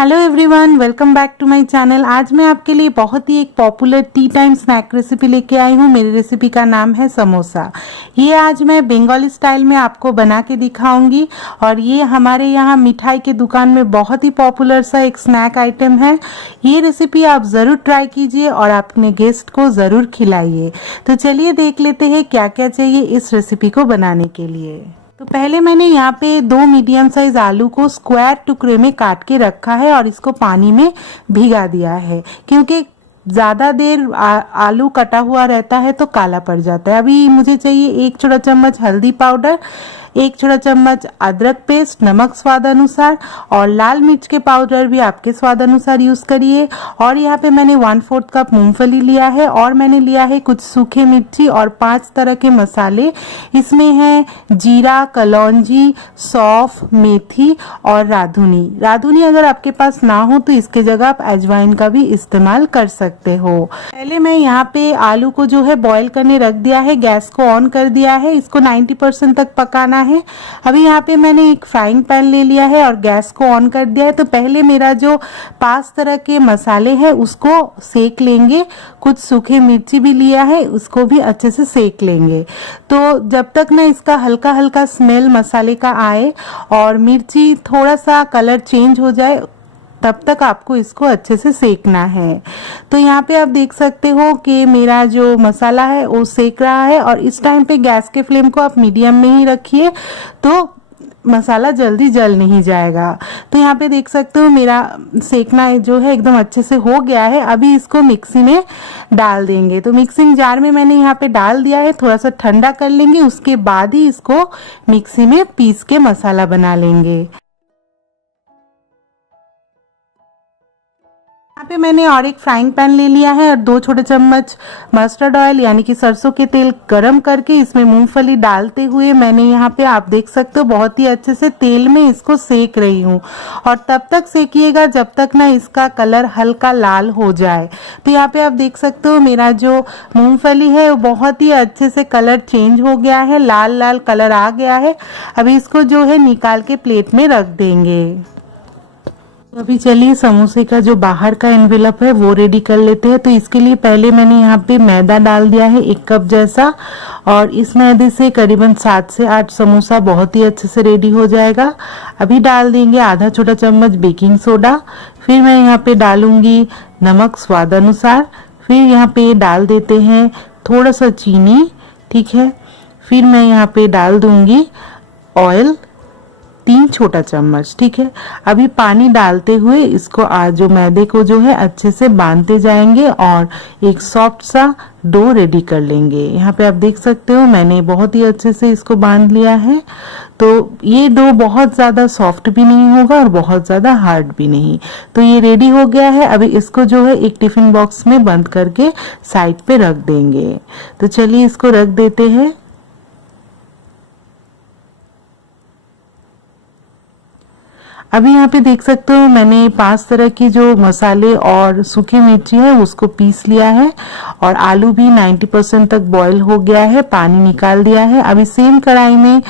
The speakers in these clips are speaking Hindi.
Hello everyone, welcome back to my channel. आज मैं आपके लिए बहुत ही एक popular tea time snack recipe लेके आई हूँ। मेरी रेसिपी का नाम है समोसा। ये आज मैं बंगाली स्टाइल में आपको बना के दिखाऊंगी और ये हमारे यहाँ मिठाई के दुकान में बहुत ही पॉपुलर सा एक स्नैक आइटम है। ये रेसिपी आप ज़रूर ट्राई कीजिए और अपने गेस्ट को ज़रूर खिलाइए। तो चलिए देख लेते हैं क्या क्या चाहिए इस रेसिपी को बनाने के लिए। तो पहले मैंने यहाँ पे 2 मीडियम साइज आलू को स्क्वायर टुकड़े में काट के रखा है और इसको पानी में भिगा दिया है, क्योंकि ज़्यादा देर आलू कटा हुआ रहता है तो काला पड़ जाता है। अभी मुझे चाहिए 1 छोटा चम्मच हल्दी पाउडर, 1 छोटा चम्मच अदरक पेस्ट, नमक स्वाद अनुसार और लाल मिर्च के पाउडर भी आपके स्वाद अनुसार यूज़ करिए। और यहाँ पे मैंने 1/4 कप मूंगफली लिया है और मैंने लिया है कुछ सूखे मिर्ची और 5 तरह के मसाले। इसमें है जीरा, कलौंजी, सौंफ, मेथी और राधुनी। राधुनी अगर आपके पास ना हो तो इसके जगह आप अजवाइन का भी इस्तेमाल कर सकते हो। पहले मैं यहाँ पे आलू को जो है बॉईल करने रख दिया है, गैस को ऑन कर दिया है। इसको 90% तक पकाना है। अभी यहाँ पे मैंने एक फ्राइंग पैन ले लिया है और गैस को ऑन कर दिया है। तो पहले मेरा जो 5 तरह के मसाले हैं उसको सेक लेंगे। कुछ सूखे मिर्ची भी लिया है, उसको भी अच्छे से सेक लेंगे। तो जब तक ना इसका हल्का हल्का स्मेल मसाले का आए और मिर्ची थोड़ा सा कलर चेंज हो जाए, तब तक आपको इसको अच्छे से सेकना है। तो यहाँ पे आप देख सकते हो कि मेरा जो मसाला है वो सेक रहा है और इस टाइम पे गैस के फ्लेम को आप मीडियम में ही रखिए, तो मसाला जल्दी जल नहीं जाएगा। तो यहाँ पे देख सकते हो मेरा सेकना जो है एकदम अच्छे से हो गया है। अभी इसको मिक्सी में डाल देंगे। तो मिक्सिंग जार में मैंने यहाँ पे डाल दिया है, थोड़ा सा ठंडा कर लेंगे, उसके बाद ही इसको मिक्सी में पीस के मसाला बना लेंगे। यहाँ पे मैंने और एक फ्राइंग पैन ले लिया है और 2 छोटे चम्मच मस्टर्ड ऑयल यानी कि सरसों के तेल गरम करके इसमें मूंगफली डालते हुए मैंने यहाँ पे आप देख सकते हो बहुत ही अच्छे से तेल में इसको सेक रही हूँ। और तब तक सेकिएगा जब तक ना इसका कलर हल्का लाल हो जाए। तो यहाँ पे आप देख सकते हो मेरा जो मूंगफली है वो बहुत ही अच्छे से कलर चेंज हो गया है, लाल लाल कलर आ गया है। अभी इसको जो है निकाल के प्लेट में रख देंगे। अभी चलिए समोसे का जो बाहर का एनवेलप है वो रेडी कर लेते हैं। तो इसके लिए पहले मैंने यहाँ पे मैदा डाल दिया है 1 कप जैसा और इस मैदे से करीबन 7 से 8 समोसा बहुत ही अच्छे से रेडी हो जाएगा। अभी डाल देंगे आधा छोटा चम्मच बेकिंग सोडा, फिर मैं यहाँ पे डालूंगी नमक स्वाद अनुसार, फिर यहाँ पे डाल देते हैं थोड़ा सा चीनी, ठीक है। फिर मैं यहाँ पे डाल दूंगी ऑयल 3 छोटा चम्मच, ठीक है। अभी पानी डालते हुए इसको जो मैदे को जो है अच्छे से बांधते जाएंगे और एक सॉफ्ट सा डो रेडी कर लेंगे। यहाँ पे आप देख सकते हो मैंने बहुत ही अच्छे से इसको बांध लिया है। तो ये डो बहुत ज़्यादा सॉफ्ट भी नहीं होगा और बहुत ज़्यादा हार्ड भी नहीं। तो ये रेडी हो गया है। अभी इसको जो है एक टिफिन बॉक्स में बंद करके साइड पे रख देंगे। तो चलिए इसको रख देते हैं। अभी यहाँ पे देख सकते हो मैंने 5 तरह की जो मसाले और सूखी मिर्ची है उसको पीस लिया है और आलू भी 90% तक बॉईल हो गया है, पानी निकाल दिया है। अभी सेम कढ़ाई में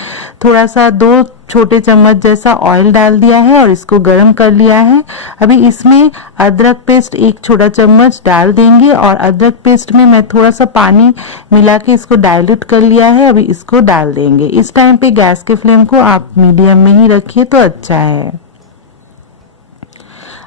थोड़ा सा 2 छोटे चम्मच जैसा ऑयल डाल दिया है और इसको गरम कर लिया है। अभी इसमें अदरक पेस्ट 1 छोटा चम्मच डाल देंगे और अदरक पेस्ट में मैं थोड़ा सा पानी मिला के इसको डाइल्यूट कर लिया है। अभी इसको डाल देंगे। इस टाइम पे गैस के फ्लेम को आप मीडियम में ही रखिए तो अच्छा है।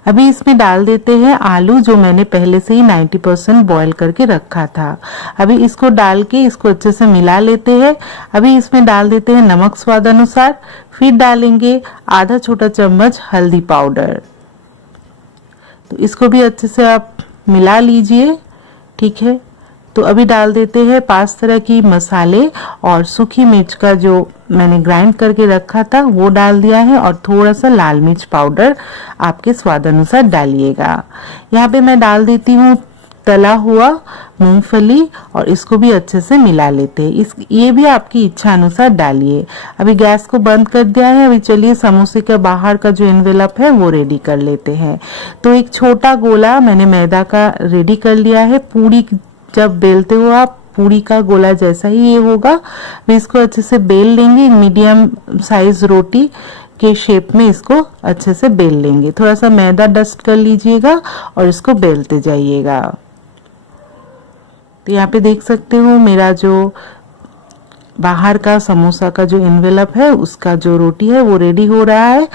अभी इसमें डाल देते हैं आलू जो मैंने पहले से ही 90% बॉईल करके रखा था। अभी इसको डाल के इसको अच्छे से मिला लेते हैं। अभी इसमें डाल देते हैं नमक स्वाद अनुसार, फिर डालेंगे आधा छोटा चम्मच हल्दी पाउडर। तो इसको भी अच्छे से आप मिला लीजिए, ठीक है। तो अभी डाल देते हैं 5 तरह की मसाले और सूखी मिर्च का जो मैंने ग्राइंड करके रखा था वो डाल दिया है और थोड़ा सा लाल मिर्च पाउडर आपके स्वाद अनुसार डालिएगा। यहाँ पे मैं डाल देती हूँ तला हुआ मूंगफली और इसको भी अच्छे से मिला लेते हैं। ये भी आपकी इच्छा अनुसार डालिए। अभी गैस को बंद कर दिया है। अभी चलिए समोसे के बाहर का जो एनवेलप है वो रेडी कर लेते हैं। तो एक छोटा गोला मैंने मैदा का रेडी कर लिया है। पूरी जब बेलते हो आप पूरी का गोला जैसा ही ये होगा। इसको अच्छे से बेल लेंगे। मीडियम साइज रोटी के शेप में इसको अच्छे से बेल लेंगे। थोड़ा सा मैदा डस्ट कर लीजिएगा और इसको बेलते जाइएगा। तो यहाँ पे देख सकते हो मेरा जो बाहर का समोसा का जो एनवेलप है उसका जो रोटी है वो रेडी हो रहा है।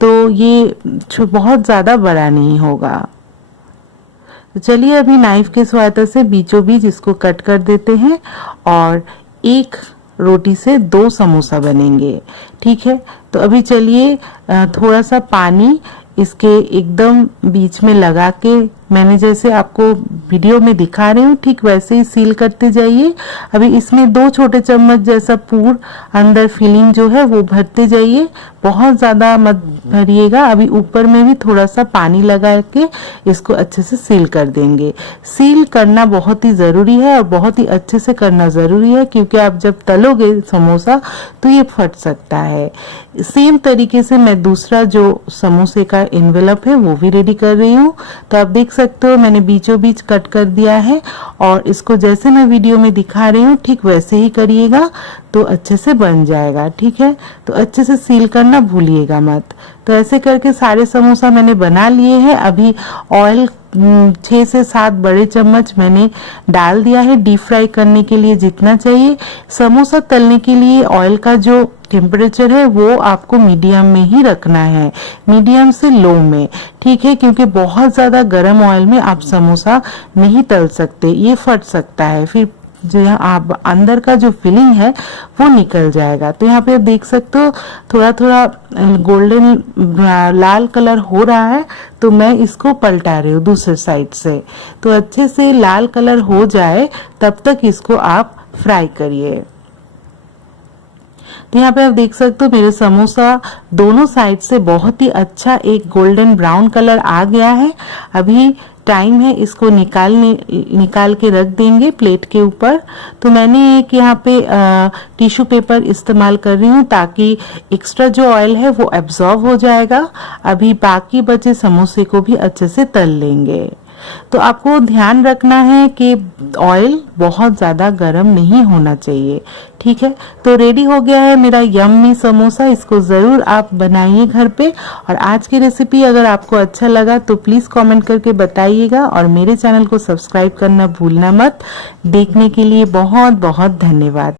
तो ये बहुत ज़्यादा बड़ा नहीं होगा। तो चलिए अभी नाइफ के सहायता से बीचों बीच इसको कट कर देते हैं और एक रोटी से 2 समोसा बनेंगे। ठीक है, तो अभी चलिए थोड़ा सा पानी इसके एकदम बीच में लगा के, मैंने जैसे आपको वीडियो में दिखा रही हूँ ठीक वैसे ही सील करते जाइए। अभी इसमें 2 छोटे चम्मच जैसा पूर अंदर फिलिंग जो है वो भरते जाइए, बहुत ज़्यादा मत भरिएगा। अभी ऊपर में भी थोड़ा सा पानी लगा के इसको अच्छे से सील कर देंगे। सील करना बहुत ही ज़रूरी है और बहुत ही अच्छे से करना ज़रूरी है, क्योंकि आप जब तलोगे समोसा तो ये फट सकता है। सेम तरीके से मैं दूसरा जो समोसे का एनवेलप है वो भी रेडी कर रही हूँ। तो आप देख सकते हो मैंने बीचों बीच कट कर दिया है और इसको जैसे मैं वीडियो में दिखा रही हूँ ठीक वैसे ही करिएगा तो अच्छे से बन जाएगा। ठीक है, तो अच्छे से सील करना भूलिएगा मत। तो ऐसे करके सारे समोसा मैंने बना लिए हैं। अभी ऑयल 6 से 7 बड़े चम्मच मैंने डाल दिया है डीप फ्राई करने के लिए जितना चाहिए। समोसा तलने के लिए ऑयल का जो टेम्परेचर है वो आपको मीडियम में ही रखना है, मीडियम से लो में। ठीक है, क्योंकि बहुत ज़्यादा गर्म ऑयल में आप समोसा नहीं तल सकते, ये फट सकता है, फिर जो आप अंदर का जो फिलिंग है वो निकल जाएगा। तो यहाँ पे देख सकते हो थोड़ा थोड़ा गोल्डन लाल कलर हो रहा है, तो मैं इसको पलटा रही हूँ दूसरे साइड से। तो अच्छे से लाल कलर हो जाए तब तक इसको आप फ्राई करिए। तो यहाँ पे आप देख सकते हो मेरे समोसा दोनों साइड से बहुत ही अच्छा एक गोल्डन ब्राउन कलर आ गया है। अभी टाइम है इसको निकाल के रख देंगे प्लेट के ऊपर। तो मैंने एक यहाँ पे टिश्यू पेपर इस्तेमाल कर रही हूँ ताकि एक्स्ट्रा जो ऑयल है वो एब्जॉर्ब हो जाएगा। अभी बाकी बचे समोसे को भी अच्छे से तल लेंगे। तो आपको ध्यान रखना है कि ऑयल बहुत ज़्यादा गर्म नहीं होना चाहिए। ठीक है, तो रेडी हो गया है मेरा यम्मी समोसा। इसको ज़रूर आप बनाइए घर पे। और आज की रेसिपी अगर आपको अच्छा लगा तो प्लीज़ कमेंट करके बताइएगा और मेरे चैनल को सब्सक्राइब करना भूलना मत। देखने के लिए बहुत बहुत धन्यवाद।